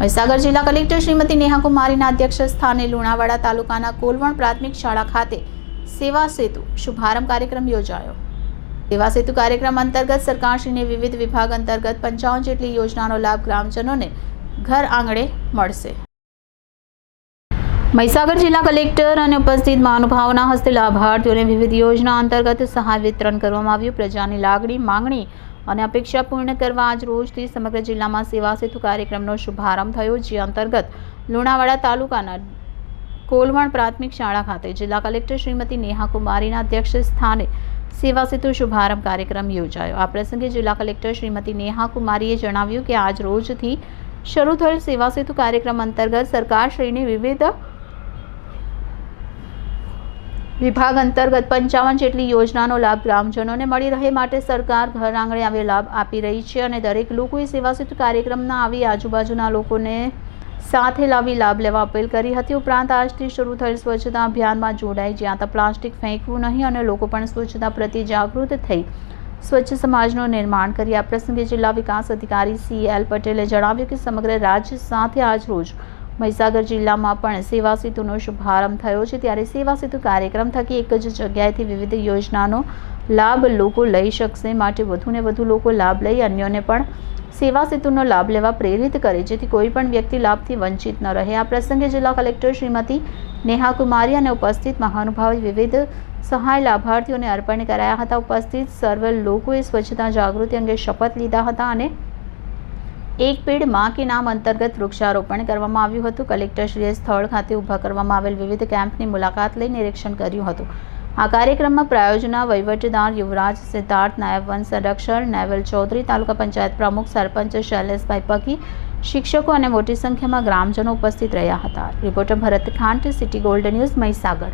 મહીસાગર જિલ્લા કલેક્ટર શ્રીમતી નેહા કુમારીના અધ્યક્ષ સ્થાને લુણાવાડા તાલુકાના કોલવણ પ્રાથમિક શાળા ખાતે સેવા સેતુ શુભારંભ કાર્યક્રમ યોજાયો. સેવા સેતુ કાર્યક્રમ અંતર્ગત સરકારશ્રીને વિવિધ વિભાગ અંતર્ગત પંચાવન જેટલી યોજનાનો લાભ ગ્રામજનોને ઘર આંગણે મળશે. મહીસાગર જિલ્લા કલેક્ટર અને ઉપસ્થિત મહાનુભાવોના હસ્તે લાભાર્થીઓને વિવિધ યોજના અંતર્ગત સહાય વિતરણ કરવામાં આવ્યું. પ્રજાની લાગણી, માંગણી અને અપેક્ષા પૂર્ણ કરવા આજ રોજથી સમગ્ર જિલ્લામાં સેવા સેતુ કાર્યક્રમનો શુભારંભ થયો, જે અંતર્ગત લુણાવાડા તાલુકાના કોલવણ પ્રાથમિક શાળા ખાતે જિલ્લા કલેક્ટર શ્રીમતી નેહા કુમારીના અધ્યક્ષ સ્થાને સેવા સેતુ શુભારંભ કાર્યક્રમ યોજાયો. આ પ્રસંગે જિલ્લા કલેક્ટર શ્રીમતી નેહા કુમારીએ જણાવ્યું કે આજ રોજથી શરૂ થયેલ સેવા સેતુ કાર્યક્રમ અંતર્ગત સરકારશ્રીની વિવિધ વિભાગ અંતર્ગત પંચાવન જેટલી યોજનાનો લાભ ગ્રામજનોને મળી રહે માટે સરકાર ઘર આંગણે આવે લાભ આપી રહી છે અને દરેક લોકોએ સેવા સેતુ કાર્યક્રમના આવી આજુબાજુના લોકોને સાથે લાવી લાભ લેવા અપીલ કરી હતી. ઉપરાંત આજથી શરૂ થયેલ સ્વચ્છતા અભિયાનમાં જોડાઈ જ્યાં ત્યાં પ્લાસ્ટિક ફેંકવું નહીં અને લોકો પણ સ્વચ્છતા પ્રત્યે જાગૃત થઈ સ્વચ્છ સમાજનું નિર્માણ કરી આ પ્રસંગે જિલ્લા વિકાસ અધિકારી સી એલ પટેલે જણાવ્યું કે સમગ્ર રાજ્ય સાથે આજ રોજ મહીસાગર જિલ્લામાં પણ સેવા સેતુનો શુભારંભ થયો છે. ત્યારે સેવા સેતુ કાર્યક્રમ થકી એક જ જગ્યાએથી વિવિધ યોજનાનો લાભ લોકો લઈ શકશે. માટે વધુને વધુ લોકો લાભ લઈ અન્યોને પણ સેવા સેતુનો લાભ લેવા પ્રેરિત કરે, જેથી કોઈ પણ વ્યક્તિ લાભથી વંચિત ન રહે. આ પ્રસંગે જિલ્લા કલેક્ટર શ્રીમતી નેહા કુમારી અને ઉપસ્થિત મહાનુભાવે વિવિધ સહાય લાભાર્થીઓને અર્પણ કરાયા હતા. ઉપસ્થિત સર્વ લોકોએ સ્વચ્છતા જાગૃતિ અંગે શપથ લીધા હતા અને એક પેડમાં કે નામ અંતર્ગત વૃક્ષારોપણ કરવામાં આવ્યું હતું. કલેક્ટરશ્રીએ સ્થળ ખાતે ઊભા કરવામાં આવેલ વિવિધ કેમ્પની મુલાકાત લઈ નિરીક્ષણ કર્યું હતું. આ કાર્યક્રમમાં પ્રાયોજના વહીવટદાર યુવરાજ સિદ્ધાર્થ, નાયબ વન સંરક્ષણ નેવલ ચૌધરી, તાલુકા પંચાયત પ્રમુખ સરપંચ શૈલેષભાઈ પકી શિક્ષકો અને મોટી સંખ્યામાં ગ્રામજનો ઉપસ્થિત રહ્યા હતા. Reporter Bharat Khant, city gold news Mahisagar.